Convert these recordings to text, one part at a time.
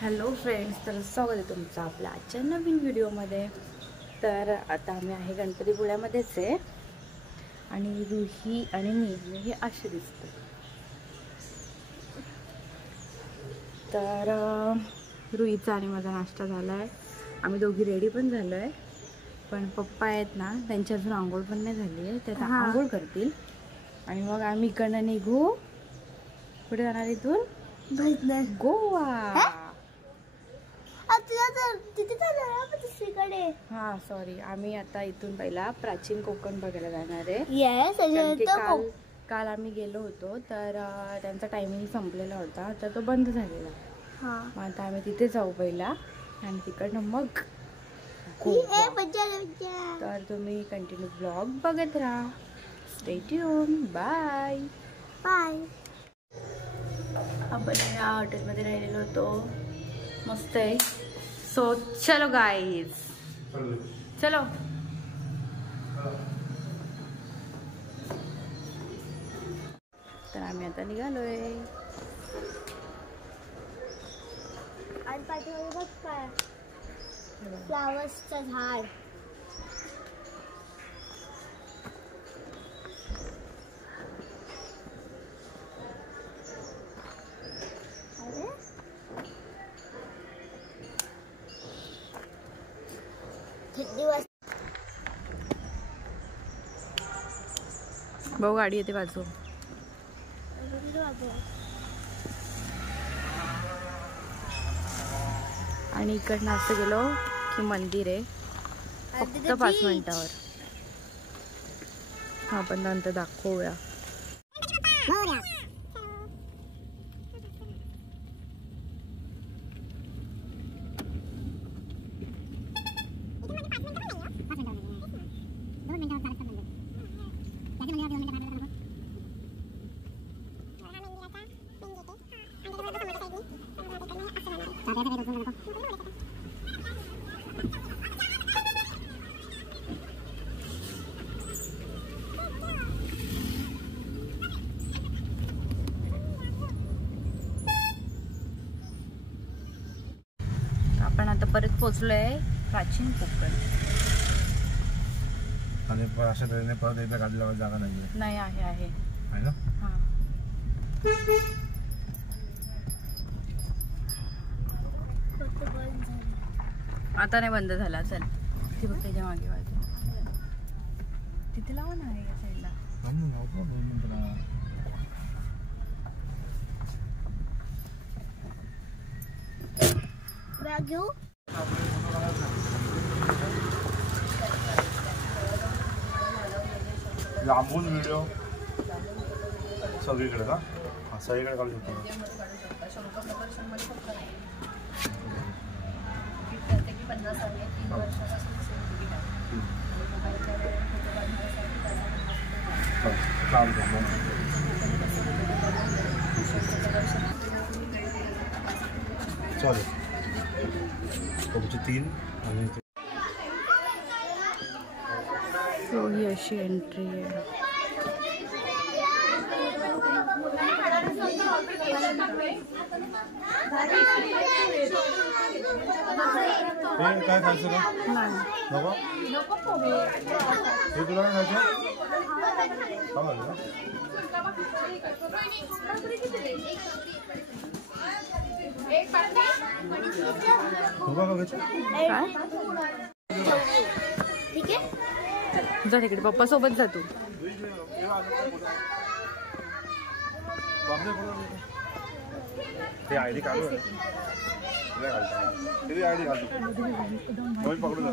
Hello friends, तर स्वागत आहे तुमचं आपल्या आजच्या नवीन व्हिडिओमध्ये। तर आता आम्ही आहे गणपतीपुळ्यामध्येच आहे आणि रुही आणि मी हे असे दिसतो। तर रुहीचा आणि माझा नाश्ता झाला आहे, आम्ही दोघी रेडी पण झालो आहे, पण पप्पा आहेत ना त्यांची अजून आंघोळ पण नाही झाली आहे, ते आता आंघोळ करतील आणि मग आम्ही इकडनं निघू। कुठे जाणार इथून? गोवा। हाँ सॉरी, आम्ही आता इथून पहिला प्राचीन कोकण बघायला जाणार आहे। काल आम्ही गेलो होतो तर त्यांचा टायमिंग संपलेला होता, तर तो बंद झालेला। मग आता आम्ही तिथे जाऊ पहिला आणि तिकडनं मग तर तुम्ही कंटिन्यू ब्लॉग बघत राहा। Stay tune, bye bye. आपण या हॉटेलमध्ये राहिलेलो होतो, मस्त आहे। सो चलो गाइस, चलो। तर आम्ही आता निघालोय आणि पाठीमागे बघ काय फ्लावर्सचं झाड। भाऊ गाडी येते बाजू। आणि इकडनं असं गेलो की मंदिर आहे, फक्त 5 मिनिटावर। आपण नंतर दाखवूया। आपण आता परत पोहोचलोय प्राचीन कोकण आणि अशा तऱ्हेने परत एकदा गाडी लावायला जागा नाही आहे ना। हां, आता नाही बंद झाला। चल ती बघ त्याच्या मागे वाजव, तिथे लावा ना या साईडला। बॅग घेऊ। लांबून व्हिडिओ सगळीकडे का? हां, सगळीकडे काढू शकतो। चालेल, तुमची 3 आणि सो ही अशी एंट्री आहे। काय खायचं का? नको हे तुला काय खायचं? ठीक आहे, जा तिकडे, पप्पा सोबत जा तू। ते आयडी काढू, ते आयडी घालतो, पकडून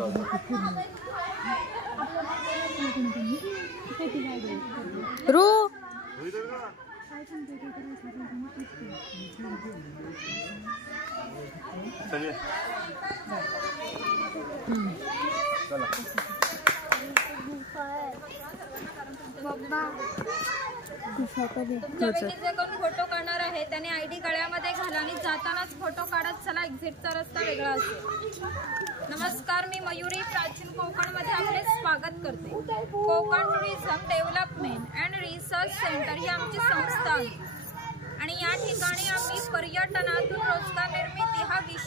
रू चला। फोटो काढणार आहे त्याने आयडी गळ्यामध्ये घाला आणि जातानाच फोटो काढत चला, एक्झिटचा रस्ता वेगळा असेल। नमस्कार, मी मयुरी प्राचीन कोकणमध्ये आपले स्वागत करते। Konkan tourism development and research centre ही आमची संस्था आहे आणि या ठिकाणी आम्ही पर्यटनातून रोजगार निर्मिती हा विषय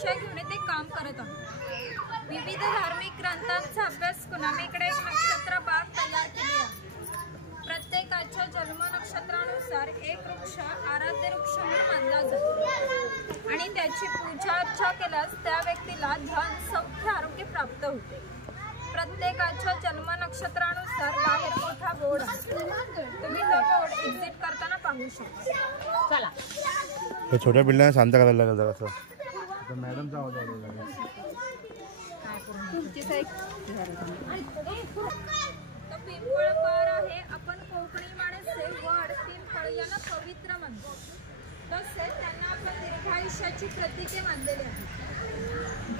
विविध धार्मिक ग्रंथांचा अभ्यास करून आम्ही इकडे एक नक्षत्र बाग तयार केली आहे. प्रत्येकाच्या जन्म नक्षत्रानुसार एक वृक्ष आराध्य वृक्ष म्हणून मानला जातो आणि त्याची पूजा अर्चा केल्यास त्या व्यक्तीला धन सौख्य आरोग्य प्राप्त होते. प्रत्येकाच्या जन्म नक्षत्रानुसार बाहेर मोठा बोर्ड असतो. तुम्ही तो बोर्ड एक्झिट करताना पाहू शकता. चला, हे छोट्या पिल्लांना शांत करायला लागेल जरासं. मॅडमचा आवाज आला लागेल. तो पिंपळ पार आहे. आपण कोकणी माणसे वड पिंपळ यांना पवित्र म्हणतो. तसेच त्यांना आपण दीर्घायुष्याची प्रतीके मानलेली आहे.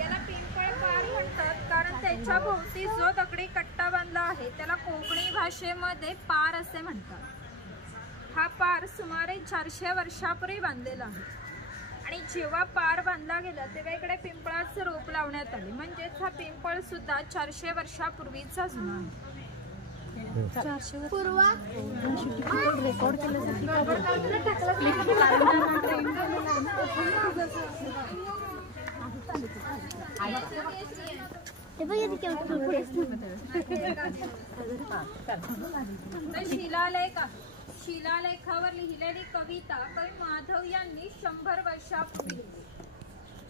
याला पिंपळ पार म्हणतात कारण त्याच्या भोवती जो दगडी कट्टा बांधला आहे त्याला कोकणी भाषेमध्ये पार असे म्हणतात. हा पार सुमारे 400 वर्षापूर्वी बांधलेला आहे आणि जेव्हा पार बांधला गेला तेव्हा इकडे पिंपळाचं रोप लावण्यात आले. म्हणजेच हा पिंपळ सुद्धा 400 वर्षापूर्वीचा जुना आहे. शिलालेखावर लिहिलेली कविता कवी माधव यांनी 100 वर्षापूर्वी लिहिली.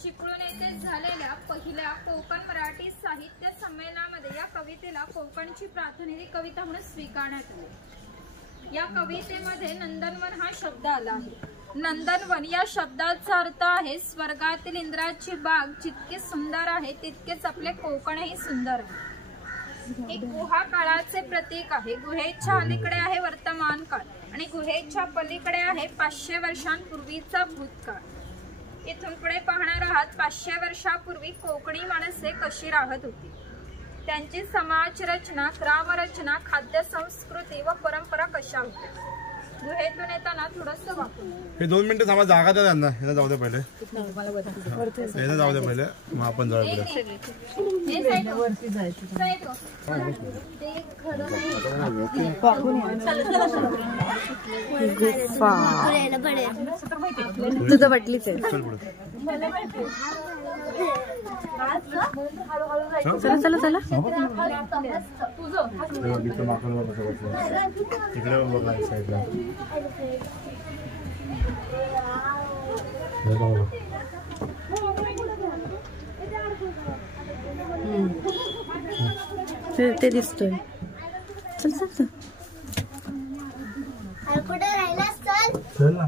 चिपळूण येथे झालेल्या पहिल्या कोकण मराठी साहित्य संमेलनामध्ये या कवितेला कोकणची प्रातिनिधिक कविता म्हणून स्वीकारण्यात आली. या कवितेमध्ये नंदनवन हा शब्द आला आहे. नंदनवन या शब्दाचा अर्थ आहे स्वर्गातील इंद्राची बाग जितके सुंदर आहे तितकेच आपले कोकणही सुंदर आहे. एक गुहा काळाचे प्रतीक आहे. गुहेच्या अलीकडे आहे वर्तमान काळ आणि गुहेच्या पलीकडे आहे 500 वर्षांपूर्वीचा भूतकाळ. इथून पुढे पाहणार आहात 500 वर्षापूर्वी कोकणी माणसे कशी राहत होती, त्यांची समाज रचना, ग्रामरचना, खाद्य संस्कृती व परंपरा कशा होत्या. गुहेतून येताना थोडंसं वाकून हे 2 मिनिटं थांबा. जागा द्या त्यांना. ह्याला जाऊ दे पहिले. ह्याला जाऊ दे पहिले, मग आपण जाऊ दे. तुझं वाटलीच आहे. चल पुढे. चला चला चला. तिकडे बघा साईडला. ते दिसतोय. चल चल चल. कुठे राहिलास? चल चल ना.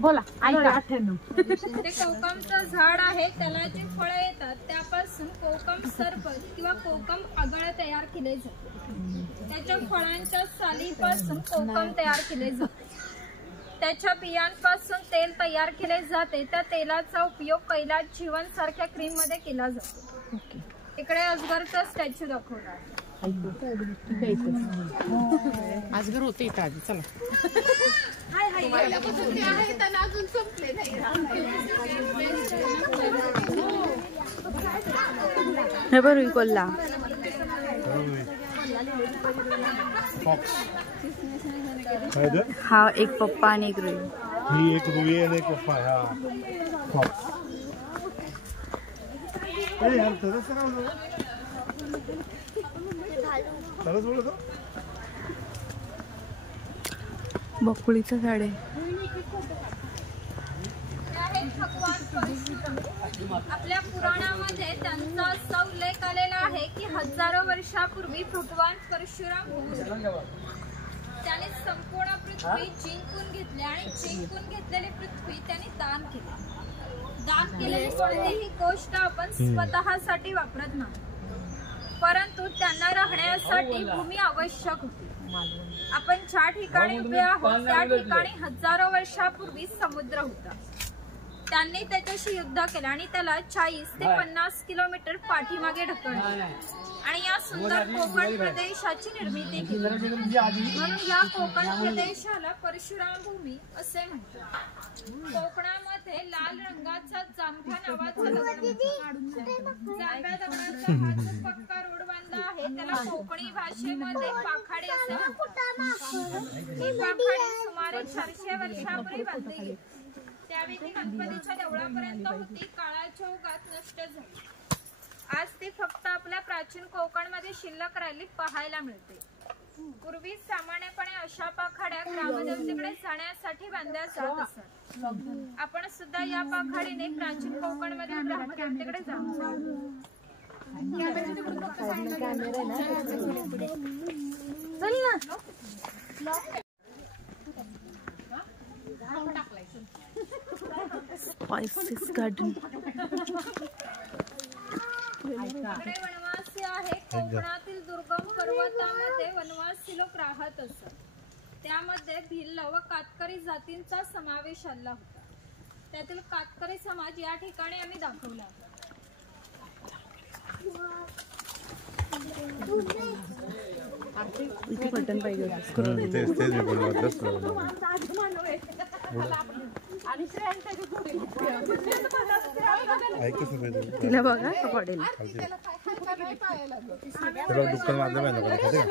बोला. ते कोकमचं झाड आहे. त्याला जे फळं येतात त्यापासून कोकम सरबत किंवा कोकम आगळ तयार केले जाते. त्याच्या फळांच्या सालीपासून कोकम तयार केले जाते. त्याच्या बियांपासून तेल तयार केले जाते. त्या तेलाचा उपयोग कैलास जीवन सारख्या क्रीम मध्ये केला जातो. इकडे अजगरचा स्टॅच्यू दाखवला. आजगर होते इथं आधी. चला. हे बरं कोल्हा. हा एक पप्पा आणि एक रुई. ही एक रुई आणि एक पप्पा. फॉक्स. यार तरच बोलतो. बकुळीचं झाड आहे. आपल्या पुराणामध्ये त्यांचा असा उल्लेख आलेला आहे की हजारो वर्षापूर्वी भगवान परशुराम त्याने संपूर्ण पृथ्वी जिंकून घेतली आणि जिंकून घेतलेली पृथ्वी त्याने दान केली. दान केलेली कोणतीही गोष्ट आपण स्वतःसाठी वापरत नाही, परंतु त्यांना राहण्यासाठी भूमी आवश्यक होती. आपण ज्या ठिकाणी उभे आहोत त्या ठिकाणी हजारो वर्षापूर्वी समुद्र होता. त्यांनी त्याच्याशी युद्ध केलं आणि त्याला 40 ते 50 किलोमीटर पाठीमागे ढकलले. आणि या सुंदर कोकण प्रदेशाची निर्मिती केली. म्हणून या कोकण प्रदेशाला परशुराम भूमी असे म्हणतात. कोकणामध्ये लाल रंगाचा जांभा नावाचा दगड जांभ्या दगडाचा हा जो पक्का रोड बांधला आहे त्याला कोकणी भाषेमध्ये पाखाडी असे म्हणतात. ही पाखाडी सुमारे 400 वर्षापूर्वी बांधली गेली. त्यावेळी ती गणपतीच्या देवळापर्यंत होती. काळाच्या ओघात नष्ट झाली. आज ती फक्त आपल्या प्राचीन कोकणमध्ये शिल्लक राहिली पाहायला मिळते. पूर्वी सामान्यपणे अशा पाखाड्या ग्रामदेवतेकडे जाण्यासाठी बांधल्या जात असत. आपण सुद्धा या पाखाडीने प्राचीन कोकणमध्ये ग्रामदेवतेकडे जाऊ. स्पाइसेस गार्डन वनवासी आहे. कोकणातील दुर्गम पर्वतामध्ये वनवासी लोक राहत असत. त्यामध्ये भिल्ल व कातकरी जातींचा समावेश आला होता. त्यातील कातकरी समाज या ठिकाणी आम्ही दाखवला. इथे बटन पाहिजे तिला बघा का पडेल. डुक्कर मारलं पाहिजे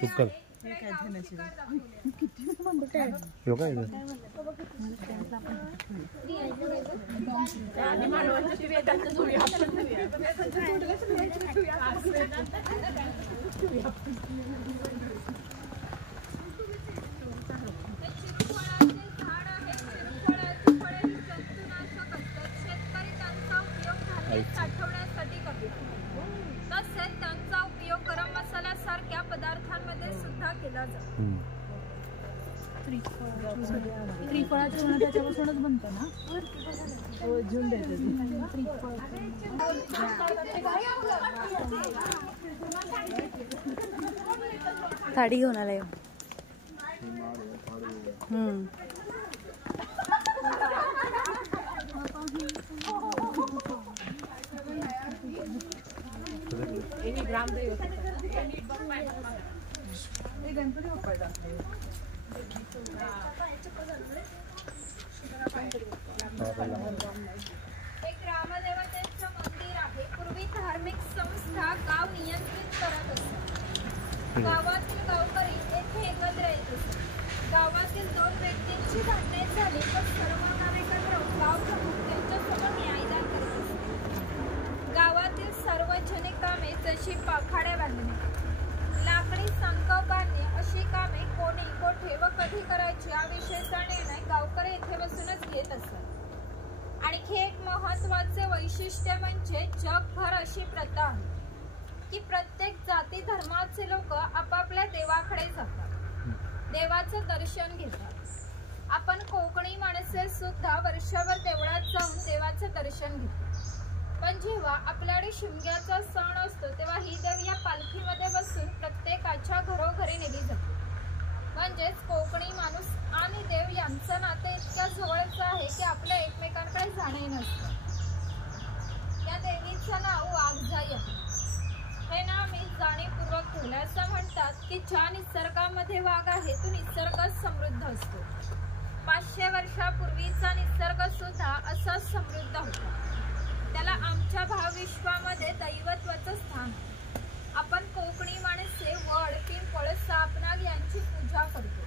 डुक्कर साठवण्यासाठी करतात. तसेच त्यांचा उपयोग गरम मसाल्यासारख्या पदार्थांमध्ये सुद्धा केला जातो. त्रिफळाचं त्याच्यापासूनच बनतं ना. साडी घेऊन आलाय. एक ग्रामदेवतेचं मंदिर आहे. पूर्वी धार्मिक संस्था गाव नियंत्रित करत असत. गावातील गावकरी येथे एकत्र येत असत. गावातील 2 व्यक्तींची भांडणे झाली तर सर्व नागरिकांना गाव प्रमुख त्यांच्यासोबत न्यायदान करत असत. गावातील सार्वजनिक कामे जशी पाखाड्या बांधणे, लाकडी संख बांधणे अशी कामे कोणी, कोठे व कधी करायची याविषयीचा निर्णय गावकरी येथे बसूनच घेत असतात. आणखी एक महत्त्वाचे वैशिष्ट्य म्हणजे जगभर अशी प्रथा आहे की प्रत्येक जाती धर्माचे लोक आपापल्या देवाकडे जातात, देवाचं दर्शन घेतात. आपण कोकणी माणसे सुद्धा वर्षभर देवळात जाऊन देवाचं दर्शन घेतो. पण जेव्हा आपल्याकडे शिमग्याचा सण असतो तेव्हा ही देव या पालखीमध्ये बसून प्रत्येकाच्या घरोघरी नेली जाते. म्हणजेच कोकणी माणूस आणि देव यांचं नातं इतक्या जवळचं आहे की आपल्या एकमेकांकडे जाणंही नसतं. या देवीचं नाव वाघजाई आहे. हे नाव मी जाणीवपूर्वक ठेवलं. असं म्हणतात की ज्या निसर्गामध्ये वाघ आहे तो निसर्ग समृद्ध असतो. 500 वर्षापूर्वीचा निसर्ग सुद्धा असा समृद्ध होता. त्याला आमच्या भावविश्वामध्ये दैवत्वाचं स्थान आहे. आपण कोकणी माणसे वड, पिंपळ, सापनाग यांची पूजा करतो.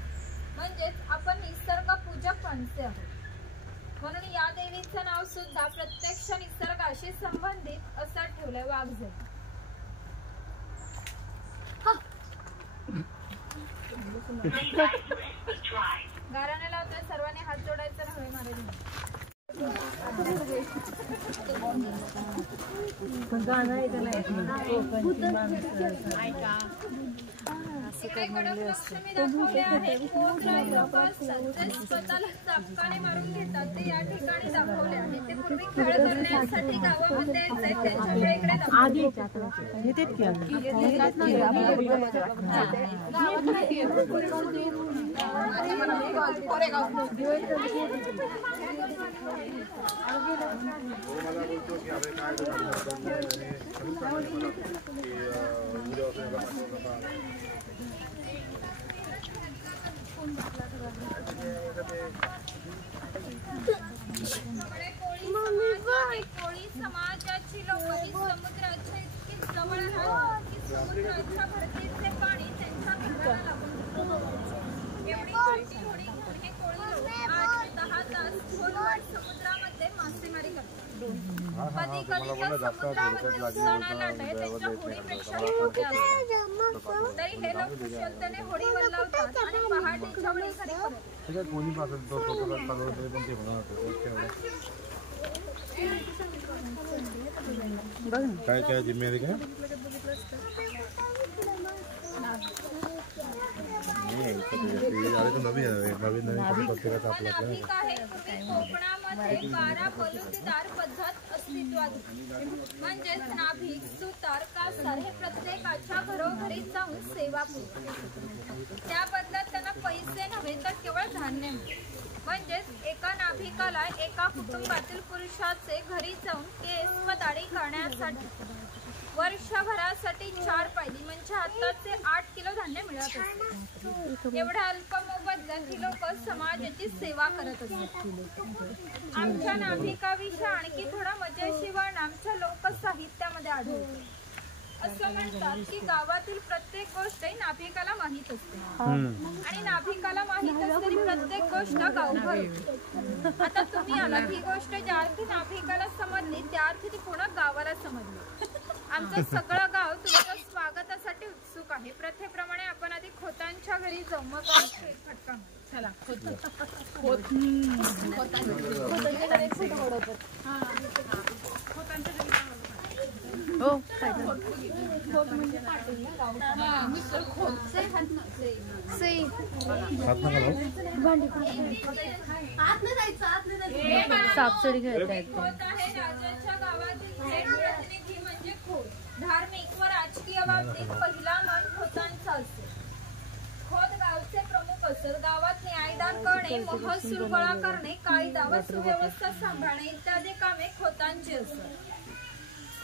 म्हणजेच आपण निसर्ग पूजक माणसे आहोत. म्हणून या देवीचं नाव सुद्धा प्रत्यक्ष निसर्गाशी संबंधित असं ठेवलंय वाघजाई. गाराने लावतोय. सर्वांनी हात जोडायचा नव्हे महाराज. इकडे कडक लक्ष्मी दाखवले आहे. कोकराई लोक असतात जे स्वतःला चापकाने मारून घेतात ते या ठिकाणी दाखवले आहे. ते पूर्वी खेळ करण्यासाठी गावामध्ये यायचे, त्यांच्यामुळे इकडे कोळी समाजाची लोक समुद्राच्या इतकी जवळ राहतात की समुद्राच्या भरतीचे पाणी त्यांच्या घराला लागून एवढी मोठी होडी घेऊन हे कोळी लोक 8-10 तास खोलवर समुद्रामध्ये मासेमारी करतात. कधी कधी तर समुद्रामध्ये सणाला त्यांच्या होडीपेक्षा मोठे असतात. तरी हे लोक कुशलतेने होडी वल्लावतात आणि पहाटेच्या वेळी घरी परततात. कोणी पासून तो फोटो काढतो पण ते काय काय जिम्मेदारी काय कोकणामध्ये 12 बलुतेदार पद्धत अस्तित्वात म्हणजेच नाभिक, सुतार, कासार हे प्रत्येकाच्या घरोघरी जाऊन सेवा पुरवतात. त्या बदल्यात त्यांना पैसे नव्हे तर केवळ धान्य मिळते. म्हणजेच एका नाभिकाला एका कुटुंबातील पुरुषाचे घरी जाऊन केस व दाढी करण्यासाठी वर्षभरासाठी 4 पायली म्हणजे हाताचे 8 किलो धान्य मिळत असते. एवढ्या अल्प मोबदल्यात ही लोक समाजाची सेवा करत असतात. आमच्या नाभिकाविषयी आणखी थोडा मजेशीर वर्ण आमच्या लोकसाहित्यामध्ये आढळतो. असं म्हणतात की गावातील प्रत्येक गोष्ट नाभिकाला माहित असते आणि नाभिकाला माहित असलेली प्रत्येक गोष्ट गावभर होती. आता तुम्ही आला ही गोष्ट ज्या अर्थी नाभिकाला समजली त्या अर्थी ती पुन्हा गावाला समजली. आमचं सगळं गाव तुमच्या स्वागतासाठी उत्सुक आहे. प्रथेप्रमाणे आपण आधी खोतांच्या घरी जाऊ मग फटका चला सापसडी खेळतायत. खोत आहे राजाच्या गावातील थेट प्रतिनिधी म्हणजे खोत. धार्मिक व राजकीय बाबतीत पहिला मान खोतांचा असतो. खोत गावचे प्रमुख असतात. गावात न्यायदान करणे, महसूल गोळा करणे, कायदा व सुव्यवस्था सांभाळणे इत्यादी कामे खोतांची असतात.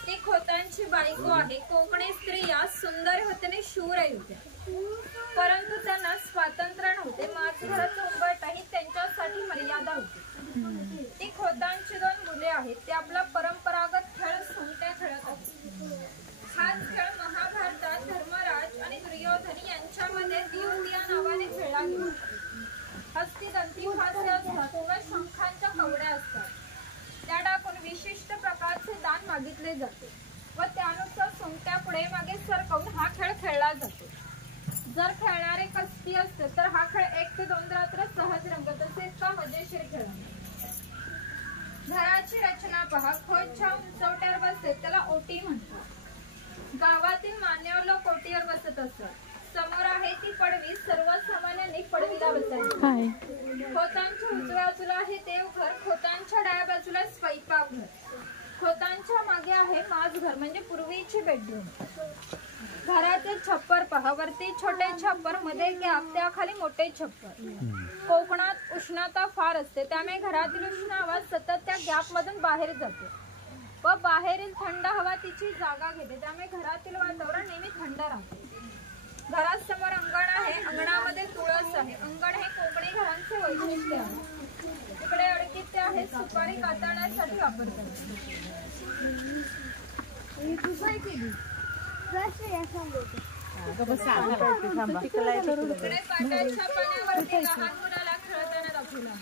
ती खोतांची बायको आहे. कोकणी स्त्रिया सुंदर होते, शूरही होत्या, परंतु त्यांना स्वातंत्र्य नव्हते. माझघराचं उंबरठाही त्यांच्यासाठी मर्यादा होती. ती खोतांची 2 मुले आहेत. ते आपला परंपरागत खेळ सोंगट्या खेळत आहेत. हाच खेळ महाभारतात धर्मराज आणि दुर्योधन यांच्यामध्ये दिवदिया नावाने खेळला गेला. हस्तिदंती हास्य असतात व शंखांच्या कवड्या असतात. त्या टाकून विशिष्ट प्रकारचे दान मागितले जाते व त्यानुसार सोंगट्या पुढे मागे सरकवून हा खेळ खेळला जातो. जर खेळणारे कस्ती असते तर हा खेळ 1 ते 2 रात्र सहज रंगत असे. इतका मजेशीर खेळ. घराची रचना पहा. खोतच्या उंचवट्यावर बसते त्याला ओटी म्हणतात. गावातील मान्यवर लोक ओटीवर बसत असतात. समोर आहे ती पडवी. सर्वसामान्यांनी पडवीला बसायची. खोतांच्या उजव्या बाजूला आहे देवघर. खोतांच्या डाव्या बाजूला स्वयंपाकघर. खोतांच्या मागे आहे माझघर म्हणजे पूर्वीची बेडरूम. घराचे छप्पर पहा. वरती छोटे छप्पर, मध्ये गॅप, त्याखाली मोठे छप्पर. कोकणात उष्णता फार असते त्यामुळे घरातील उष्ण हवा सतत त्या गॅप मधून बाहेर जाते व बाहेरील थंड हवा तिची जागा घेते. त्यामुळे घरातील वातावरण नेहमी थंड राहते. घरात समोर अंगण आहे. अंगणामध्ये तुळस आहे. अंगण हे कोकणी घरांचे वैशिष्ट्य आहे. इकडे अडकिते आहे. सुपारी कातण्यासाठी वापरतात. इकडे पाटाच्या पाण्यावरती लहान मुलाला खेळताना दाखवलं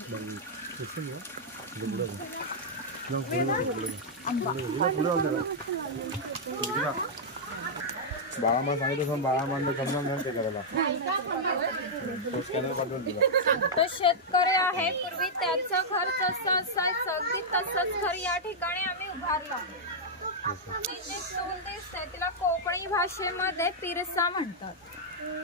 बाळामा सांगितलं बाळामान ते करायला तो शेतकरी आहे. पूर्वी त्याचं घर जसं असायचं अगदी तसंच घर या ठिकाणी आम्ही उभारलं. तिची चूल दिसते तिला कोकणी भाषेमध्ये पिरसा म्हणतात.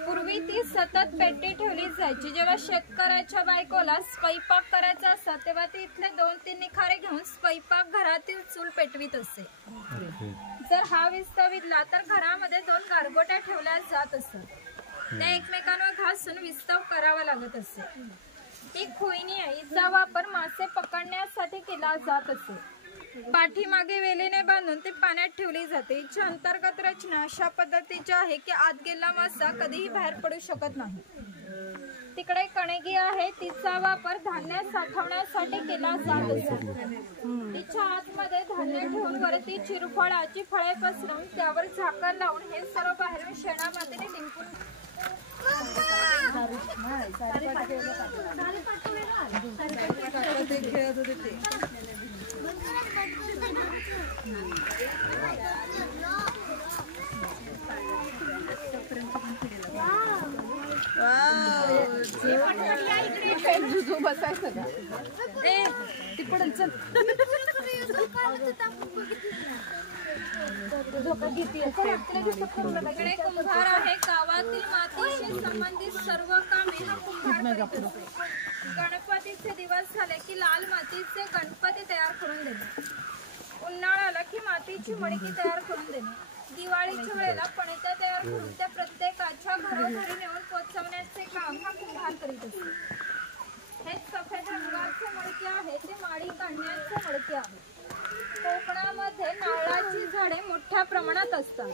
पूर्वी ती सतत पेटी ठेवली जायची. जेव्हा शेतकऱ्याच्या बायकोला स्वयंपाक करायचा असता तेव्हा ती इथले 2-3 निखारे घेऊन स्वयंपाक घरातील चूल पेटवीत असे. जर हा विस्तव विधला तर घरामध्ये 2 गारगोट्या ठेवल्या जात असत. त्या एकमेकांवर घासून विस्तव करावा लागत असे. ही खोईनी आहे. हिचा वापर मासे पकडण्यासाठी केला जात असे. पाठीमागे वेलीने बांधून ती पाण्यात ठेवली जाते. हिची अंतर्गत रचना अशा पद्धतीची आहे की आत गेला मासा कधीही बाहेर पडू शकत नाही. तिकडे कणगी आहे. तिचा वापर धान्य साठवण्यासाठी केला जात असतो. तिच्या आतमध्ये धान्य ठेवून वरती चिरफळाची फळे पसरवून त्यावर झाकण लावून हे सर्व बाहेरून शेणामातीने लिंपून बसायचं ती पडेल. चल इकडे कुंभार आहे. गावातील मातीशी संबंधित सर्व कामे हा कुंभार करीत असतो. गणपतीचे दिवस झाले की लाल मातीचे गणपती तयार करून देणे. उन्हाळा आला की मातीची मडकी तयार करून देणे. दिवाळीच्या वेळेला पणत्या तयार करून त्या प्रत्येकाच्या घरोघरी नेऊन पोचवण्याचे काम हा कुंभार करीत असतो. हे सफेद रंगाचे मडके आहे ते माडी काढण्याचे मडके आहे. कोकणामध्ये नारळाची झाडे मोठ्या प्रमाणात असतात.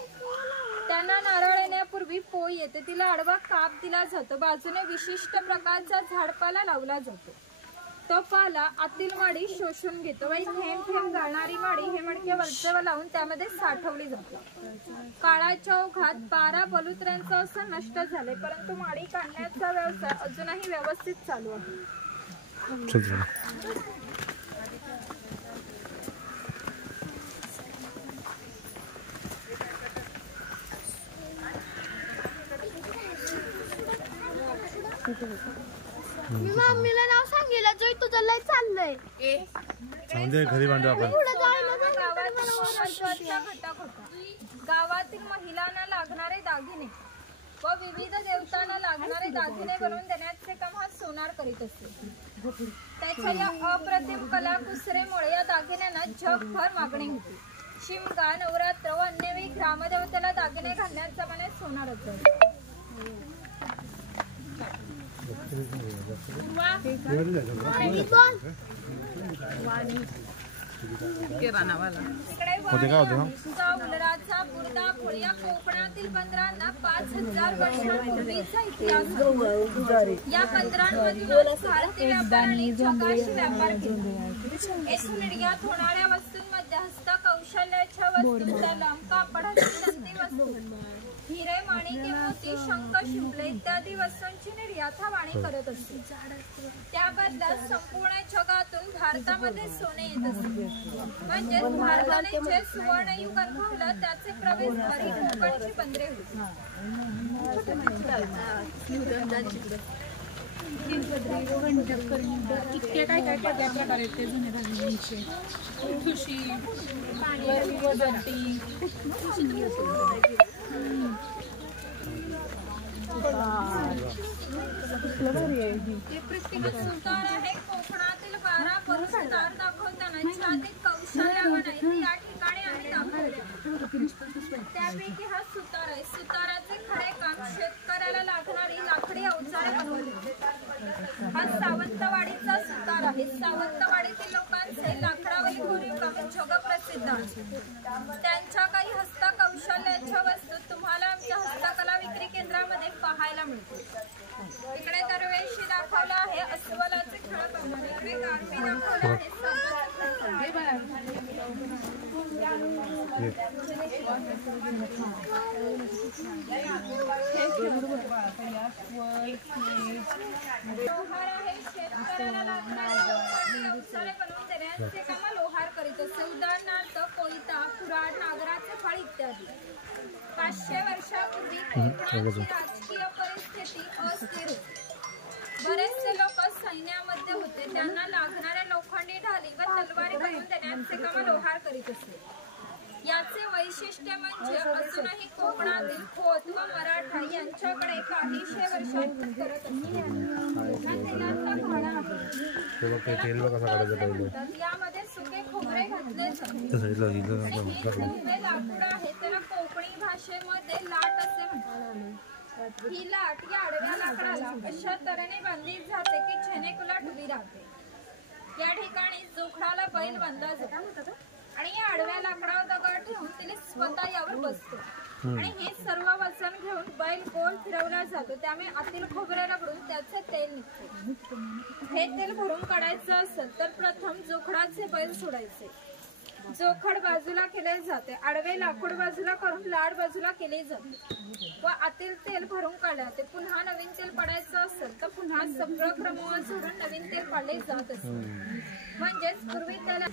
त्यांना नारळ येण्यापूर्वी पोळी येते. तिला आडवा काप दिला जातो. बाजूने विशिष्ट प्रकारचा झाडपाला लावला जातो. तो पाला आतील माडी शोषून घेतो. व थेंब थेंब गाळणारी माडी हे मडके वरचेवर लावून त्यामध्ये साठवली जाते. काळाच्या ओघात 12 बलुत्र्यांचा असं नष्ट झाले, परंतु माडी काढण्याचा व्यवसाय अजूनही व्यवस्थित चालू आहे. मी मम्मीला नाव सांगितलं जोई तुझं लय चाललंय. घरी बांधू आपण. गावातील महिलांना लागणारे दागिने व विविध देवतांना लागणारे दागिने बनवून देण्याचे काम हा सोनार करीत असते. त्याच्या या अप्रतिम कलाकुसरीमुळे या दागिन्यांना जगभर मागणी होती. शिमगा, नवरात्र व अन्य वेळी ग्रामदेवतेला दागिने घालण्याचा माने सोनार असतो. या कोकणातील बंदरांना 5000 वर्षांपूर्वीचा इतिहास. या बंदरांमधून भारतीय व्यापाऱ्यांनी जगाशी व्यापार केला. येथून निर्यात होणाऱ्या वस्तूंमध्ये हस्तकौशल्याच्या वस्तू, तलाम, कापडाची तंती वस्तू, हिरे, माणिके, मोती, शंख, शिंपले इत्यादी वस्तूंची निर्यात हा वाणी करत असते. त्या बदल्यात संपूर्ण जगातून भारतामध्ये सोने येत असते. म्हणजे भारताने जे सुवर्ण युग अनुभवलं त्याचे प्रवेशद्वार ही कोकणची बंदरे होती. इतके काय काय काय प्रकार आहेत ते जुने दागिन्यांचे. ठुशी, वजंती, सुतार आहे. कोकणातील 12 पुरस्कार दाखवताना अधिक कौशल्यावर या ठिकाणी आम्ही दाखवले. त्यापैकी हा सुतार आहे. सुताराचे खरे काम शेतकऱ्याला लागणारी लाकडी अवजारे बनवणे. हा सावंतवाडीचा सुतार आहे. सावंतवाडीतील लोकांचे लाकडावरील कोरीव काम जगप्रसिद्ध आहे. त्यांच्या काही हस्तकौशल्याच्या वस्तू तुम्हाला आमच्या हस्तकला विक्री केंद्रामध्ये पाहायला मिळतील. इकडे दरवेळी दाखवला आहे अस्वलाचे खेळ बनवणे. इकडे गारपी दाखवले आहे. लोहार आहे. शेतकऱ्याला लागणारे अवजारे बनवून देण्याचे काम लोहार करीत असते. उदाहरणार्थ कोयता, कुऱ्हाड, नागराचे फळ इत्यादी. 500 वर्षापूर्वी कोकणाची राजकीय परिस्थिती अस्थिर होती. बरेचसे लोक सैन्यामध्ये होते. त्यांना लागणाऱ्या लोखंडी ढाली व तलवारी बनवून देण्याचे काम लोहार करीत असते. याचे वैशिष्ट्य म्हणजे अजूनही कोकणातील खोत व मराठा यांच्याकडे काहीशे वर्षांपूर्वी करत यामध्ये सुके खोबरे घातले जाते. लाकूड आहे त्याला कोकणी भाषेमध्ये लाट असे म्हणतात. ही लाट या आडव्या लाकडाला अशा तऱ्हेने बांधली जाते की जेणेकुलाट उभी राहते. या ठिकाणी जोखडाला बैल बांधला जातो आणि या आडव्या लाकडावर दगड ठेवून तिने स्वतः यावर बसतो आणि हे सर्व वजन घेऊन बैल गोल फिरवला जातो. त्यामुळे आतील खोबरे रगडून त्याचे तेल निघते. हे तेल भरून काढायचं असेल तर प्रथम जोखडाचे बैल सोडायचे. जोखड बाजूला केले जाते. आडवे लाकूड बाजूला करून लाड बाजूला केली जाते व आतील तेल भरून काढले जाते. पुन्हा नवीन तेल पाडायचं असेल तर पुन्हा सगळं क्रमवार सोडून नवीन तेल पाडले जात असते. म्हणजेच पूर्वी त्याला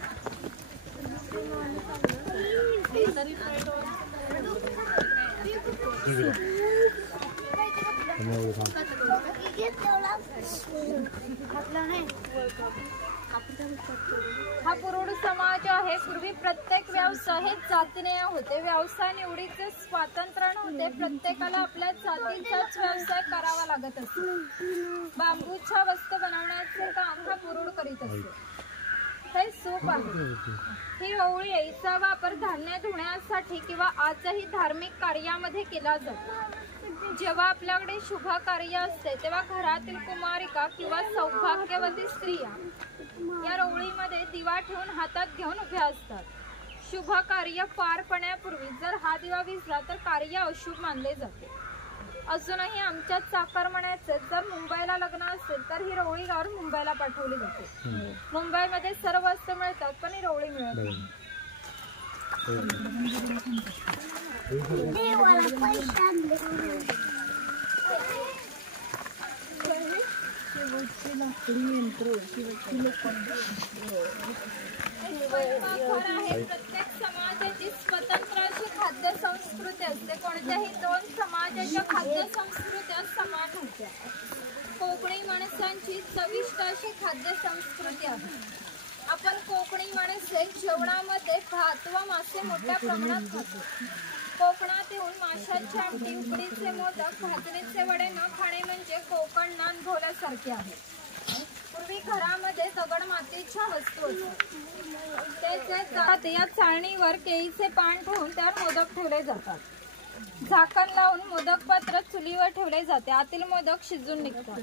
हा पुरुड समाज आहे. पूर्वी प्रत्येक व्यवसाय हे जातीने होते. व्यवसाय निवडीचे स्वातंत्र्य नव्हते. प्रत्येकाला आपल्या जातीचाच व्यवसाय करावा लागत असे. बांबूच्या वस्तू बनवण्याचे काम हा पुरुड करीत असे. हे सूप आहे. ही ओवळी याचा वापर धान्य धुण्यासाठी किंवा आजही धार्मिक कार्यामध्ये केला जातो. जेव्हा आपल्याकडे शुभ कार्य असते तेव्हा घरातील कुमारिका किंवा सौभाग्यवती स्त्रिया या रोवळीमध्ये दिवा ठेवून हातात घेऊन उभ्या असतात. शुभ कार्य पार पडण्यापूर्वी जर हा दिवा विझला तर कार्य अशुभ मानले जाते. अजूनही आमच्या चाकरमान्याचे जर मुंबईला लग्न असेल तर ही रोवळी गावावर मुंबईला पाठवली जाते. मुंबईमध्ये सर्व वस्तू मिळतात पण ही रोवळी मिळत नाही. प्रत्येक समाजाची स्वतंत्र अशी खाद्य संस्कृती असते. कोणत्याही दोन समाजाच्या खाद्य संस्कृत्या समान होत्या. कोकणी माणसांची चविष्ट अशी खाद्य संस्कृती आहे. आपण कोकणी माणसे जेवणामध्ये भात व मासे मोठ्या प्रमाणात खातो. कोकणात येऊन माशाची आमटी, उकडीचे मोदक, भाजणीचे वडे न खाणे म्हणजे कोकण ना अनुभवल्यासारखे आहे. पूर्वी घरामध्ये दगड मातीच्या वस्तू असतात. या चाळणीवर केळीचे पान ठेवून त्यावर मोदक ठेवले जातात. झाकण लावून मोदक पात्र चुलीवर ठेवले जाते. आतील मोदक शिजून निघतात.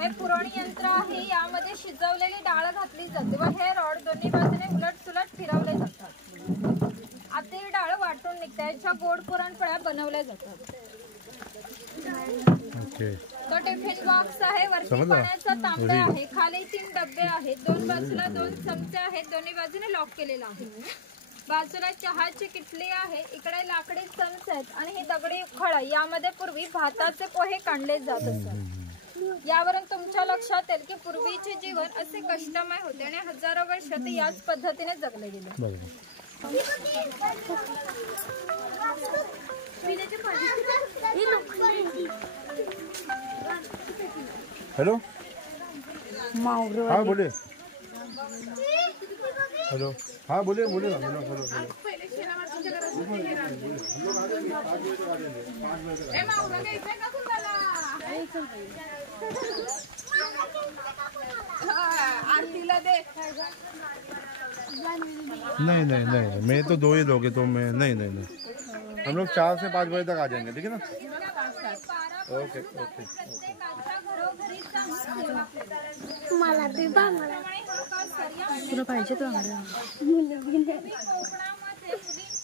हे पुरण यंत्र आहे. यामध्ये शिजवलेली डाळ घातली जाते व हे रॉड दोन्ही बाजूने उलट सुलट फिरवले जातात. आतील डाळ वाटून निघते. याच्या गोड पुरणपोळ्या बनवल्या जातात. तो टिफिन बॉक्स आहे. वरती पाण्याचा तांबे आहे. खाली 3 डबे आहेत. 2 बाजूला 2 चमचे आहेत. दोन्ही बाजूने लॉक केलेला आहे. बाजूला चहाची किटली आहे. इकडे लाकडी चमच आहेत आणि ही दगडी खळा. यामध्ये पूर्वी भाताचे पोहे काढले जात असत. यावरून तुमच्या लक्षात येईल की पूर्वीचे जीवन असे कष्टमय होते आणि हजारो वर्ष ते याच पद्धतीने जगले गेले. हेलो मावरो हाँ बोले. हेलो हाँ बोले बोले ना. हेलो हेलो नहीं नहीं नहीं मैं तो 2 ही लोगे तो मैं नहीं नहीं नहीं हम लोग 4 से 5 बजे तक आ जाएंगे. ठीक है ना. Okay okay. मला तुला पाहिजे तो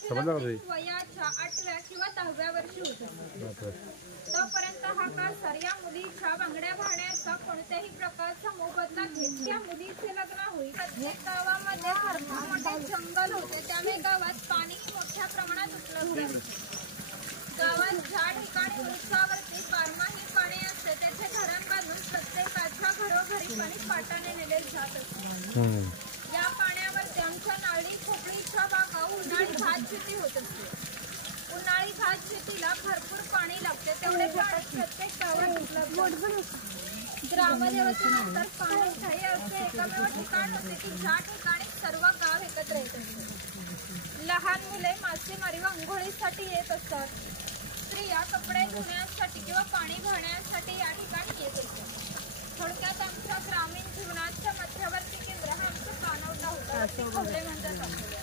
समजला का तुझी. वयाच्या 8व्या किंवा 10व्या वर्षी होता. तोपर्यंत हा काळ सर्या मुलीच्या बांगड्या भाण्याचा कोणत्याही प्रकारचा मोबदला घेत त्या मुलीचे लग्न होईल. प्रत्येक गावामध्ये भरपूर मोठे जंगल होते. त्यामुळे गावात पाणी मोठ्या प्रमाणात उपलब्ध होते. गावात ज्या ठिकाणी उंचावरती बारमाही पाणी असते तेथे धरण बांधून प्रत्येकाच्या घरोघरी पाणी पाटाने नेले जात असते. या पाण्यावरती आमच्या नारळी खोपडीच्या बागा उन्हाळी भात शेती होत असते. उन्हाळी भात शेतीला भरपूर पाणी लागते. तेवढे पाणी प्रत्येक गावात उपलब्ध. ग्रामदेवतेनंतर पाणी हे असे एकमेव ठिकाण होते की ज्या ठिकाणी सर्व गाव एकत्र येत असते. लहान मुले मासेमारी व अंघोळीसाठी येत असतात. स्त्रिया कपडे धुण्यासाठी किंवा पाणी भरण्यासाठी या ठिकाणी येत असतात. थोडक्यात आमच्या ग्रामीण जीवनाच्या मध्यवर्ती केंद्र हा आमचं कानवटा होता. खोले म्हणतात आपल्याला.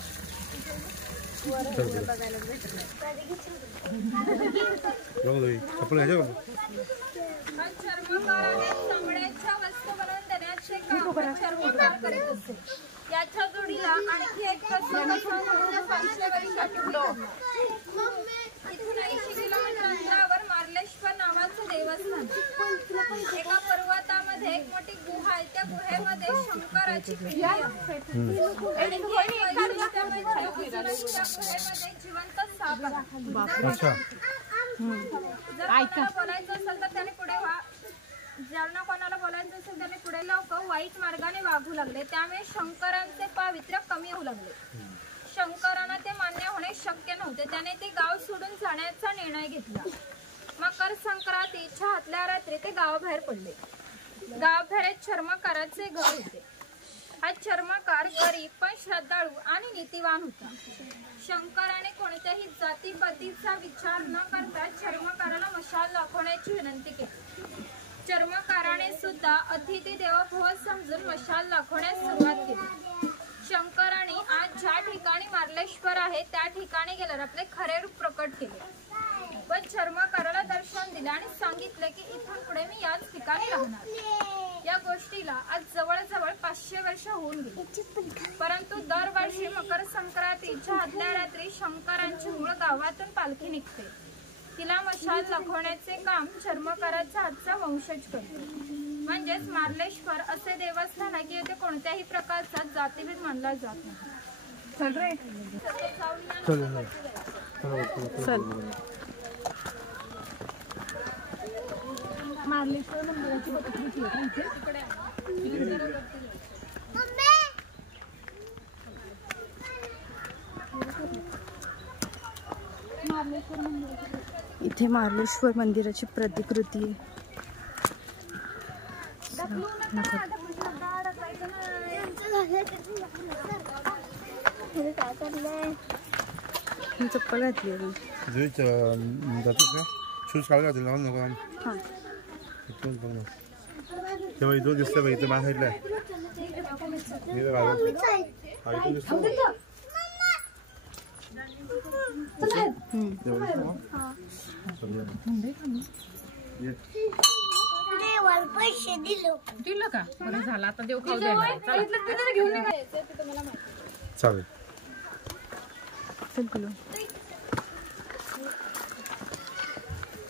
हा चर्मकार आहे. चामड्याच्या वस्तू बनवून देण्याचे काम चर्मकार करीत असते. याच्या जोडीला आणखी एक प्रसंग सांगून 500 वर्षापूर्वी इथून 80 किलोमीटर अंतरावर मार्लेश्वर नावाचं देवस्थान. एका पर्वतामध्ये एक मोठी गुहा आहे. त्या गुहेमध्ये शंकराची पिंडी आहे. आणि त्या गुहेमध्ये जिवंत साप आहे. जर कोणाला बोलायचं असेल तर त्याने पुढे ज्यांना कोणाला बोलायचं असेल त्याने पुढे लोक वाईट मार्गाने वागू लागले. त्यामुळे शंकरांचे पावित्र्य कमी होऊ लागले. शंकरांना ते मान्य होणे शक्य नव्हते. त्याने ते गाव सोडून जाण्याचा निर्णय घेतला. मकर संक्रांतीच्या आदल्या रात्री ते गावाबाहेर पडले. गावाबाहेर एक चर्मकाराचे घर होते. हा चर्मकार गरीब पण श्रद्धाळू आणि नीतिवान होता. शंकराने कोणत्याही जातीपातीचा विचार न करता चर्मकाराला मशाल दाखवण्याची विनंती केली. चर्मकाराने सुद्धा अतिथी देवो भव समजून मशाल दाखवण्यास सुरुवात केली. शंकराने आज ज्या ठिकाणी मार्लेश्वर आहे त्या ठिकाणी गेल्यावर आपले खरे रूप प्रकट केले. पण चर्मकाराला दर्शन दिले आणि सांगितले की इथून पुढे मी याच ठिकाणी राहणार. या गोष्टीला आज जवळजवळ 500 वर्ष होऊन गेली. परंतु दरवर्षी मकर संक्रांतीच्या आदल्या रात्री शंकरांची मूळ गावातून पालखी निघते. तिला मशाल दाखवण्याचे काम चर्मकाराचा आजचा वंशज करतो. म्हणजेच मार्लेश्वर असे देवस्थान आहे की येथे कोणत्याही प्रकारचा जातीभेद मानला जात नाही. मार्लेश्वर मंदिराची प्रतिकृती आहे इथे मार्लेश्वर मंदिराची प्रतिकृती आहे. चप्पल घातली शूज काढ घातले नको. तेव्हा इथून दिसतं बघ. इथे माझ्या साईडला पैसे दिलं का बरं झालं. आता देव खाऊ चालेल. चल तुला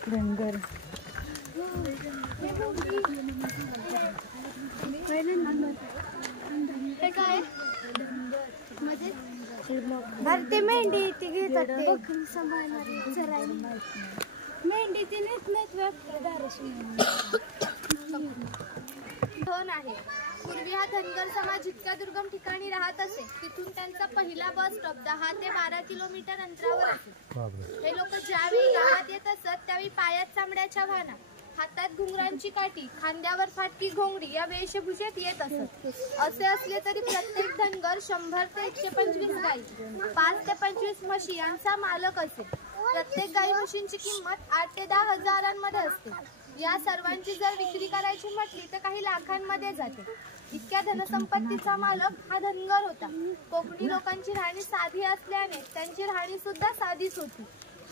डोंगर भरते मेंढी ती घेतात मेंढी ती नेत धन आहे. पूर्वी हा धनगर समाज इतक्या दुर्गम ठिकाणी राहत असे. तिथून त्यांचा पहिला बस स्टॉप 10 ते 12 किलोमीटर अंतरावर असे. हे लोक ज्यावेळी गावात येत असत त्यावेळी पायात चामड्याच्या भाना, हातात घुंगरांची काठी, खांद्यावर फाटकी घोंगडी या वेशभूषेत येत असत. असे असले तरी प्रत्येक धनगर 100 ते 125 गाई, 5 ते 25 म्हशी यांचा मालक असे. प्रत्येक गाई म्हशींची किंमत 8 ते 10 हजारांमध्ये असते. या सर्वांची जर विक्री करायची म्हटली तर काही लाखांमध्ये जाते. इतक्या धनसंपत्तीचा मालक हा धनगर होता. कोकणी लोकांची राहणी साधी असल्याने त्यांची राहणी सुद्धा साधीच होती.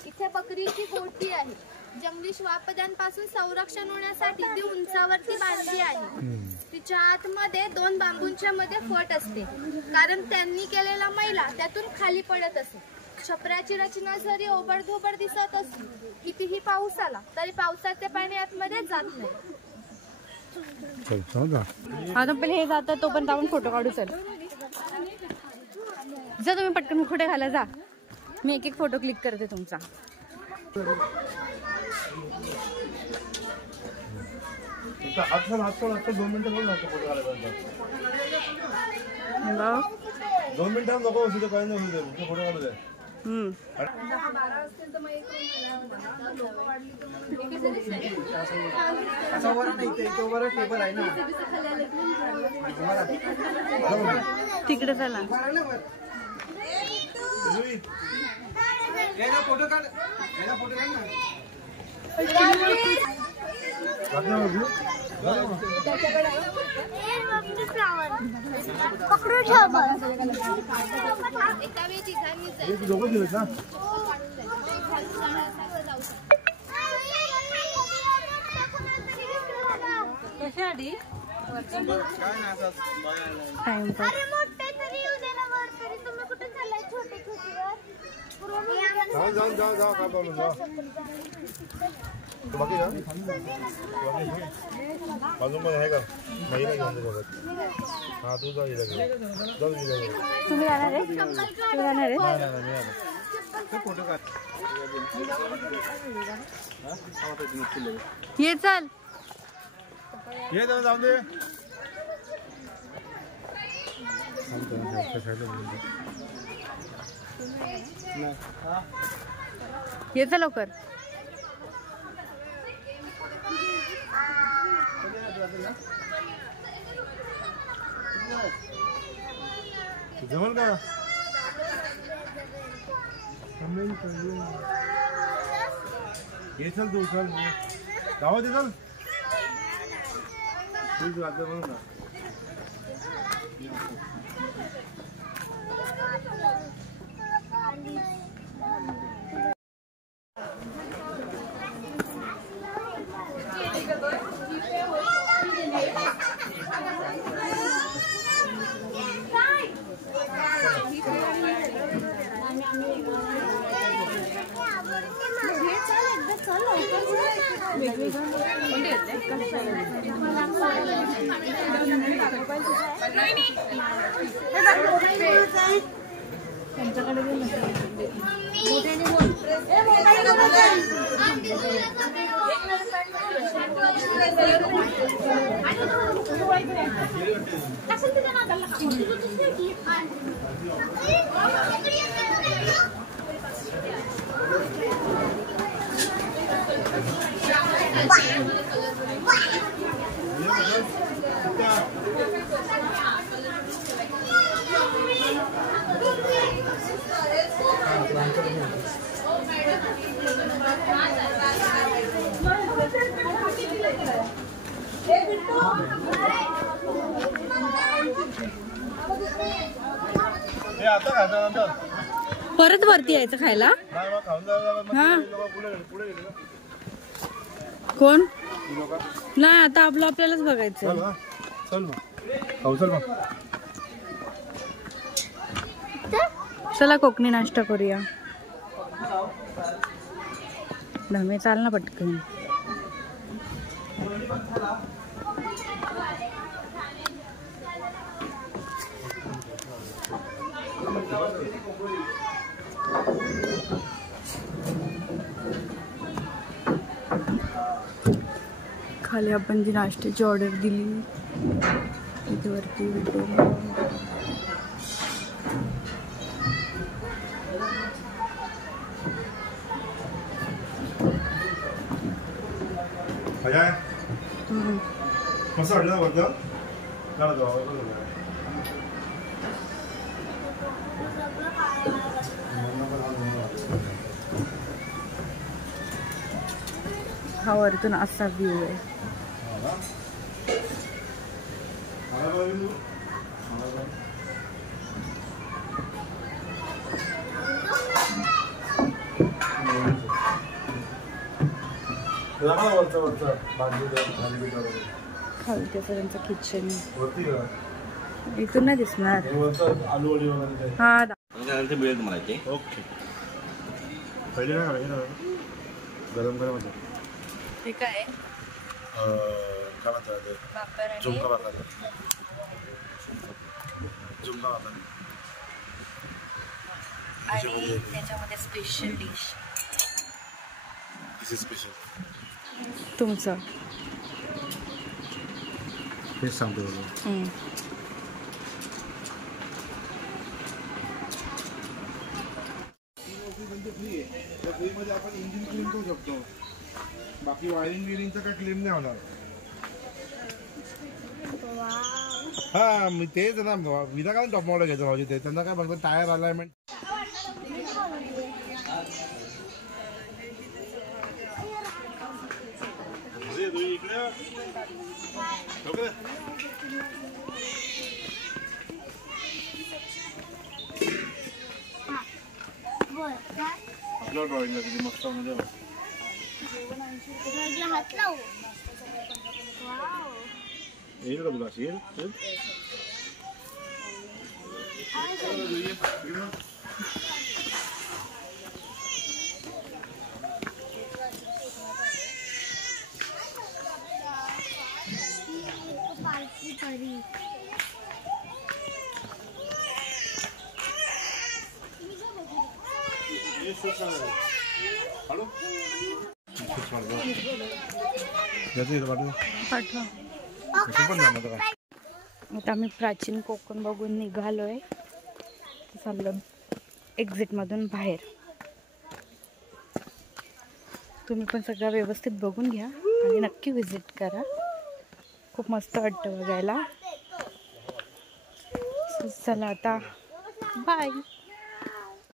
इथे बकरीची गोठी आहे. जंगली श्वापदांपासून संरक्षण होण्यासाठी ती उंचावरती बांधली आहे. तिच्या आतमध्ये 2 बांबूंच्या मध्ये फट असते, कारण त्यांनी केलेला मैला त्यातून खाली पडत असे. छपराची रचना जरी ओबडधोबड दिसत असली, कितीही पाऊस आला तरी पावसाचे पाणी आतमध्ये जात नाही. आता पहिले हे जातात तोपर्यंत आपण फोटो काढू. चल जा तुम्ही पटकन मुखोटे घाला जा. मी एक फोटो क्लिक करते तुमचा. आजकाल 2 मिनिटं बोल नको फोटो काढायला. 2 मिनिटं नको असू दे, काही नाही होऊ दे, फोटो काढू दे. तिकडे चला. फोटो काढ कशासाठी जाऊ काय प्रॉब्लेम बाकी अजून पण आहे का महिला घेऊन सोबत हा तू जाऊ तुम्ही जाणार आहे फोटो काढ ये चल ये जाऊ दे ये चल लवकर जमल का ये चल तू चल जाऊ दे चल तू जाते म्हणून ना परत वरती यायचं खायला हा कोण नाही आता आपलं आपल्यालाच बघायचं चला कोकणी नाश्ता करूया धमे चाल ना पटकन खाली आपण जी नाश्त्याची ऑर्डर दिली तिथे वरती मस्त वाटलं वरतं हा वरतून असा व्ह्यू आहे खाली त्याचं त्यांचं किचन इथून नाही दिसणार हा ओके पहिले गरम गरम हे काय काय म्हणतात झुमका भाकर आणि त्याच्यामध्ये स्पेशल डिश तुमचं तेच सांगतो फ्रीमध्ये आपण इंजिन क्लीन करू शकतो बाकी वायरिंग बिरिंगचं काय क्लीन नाही होणार हा मी तेच ना विनाकारण टॉप मॉडेल घ्यायचं भाऊजी ते त्यांना काय फक्त टायर अलाइनमेंट आपल्या ड्रॉइंगला किती मस्त म्हणजे हात लावू. येईल का तुला येईल हॅलो पाठवा. आता आम्ही प्राचीन कोकण बघून निघालोय. चाललं एक्झिटमधून बाहेर. तुम्ही पण सगळं व्यवस्थित बघून घ्या आणि नक्की व्हिजिट करा. खूप मस्त वाटतं बघायला. चला आता बाय.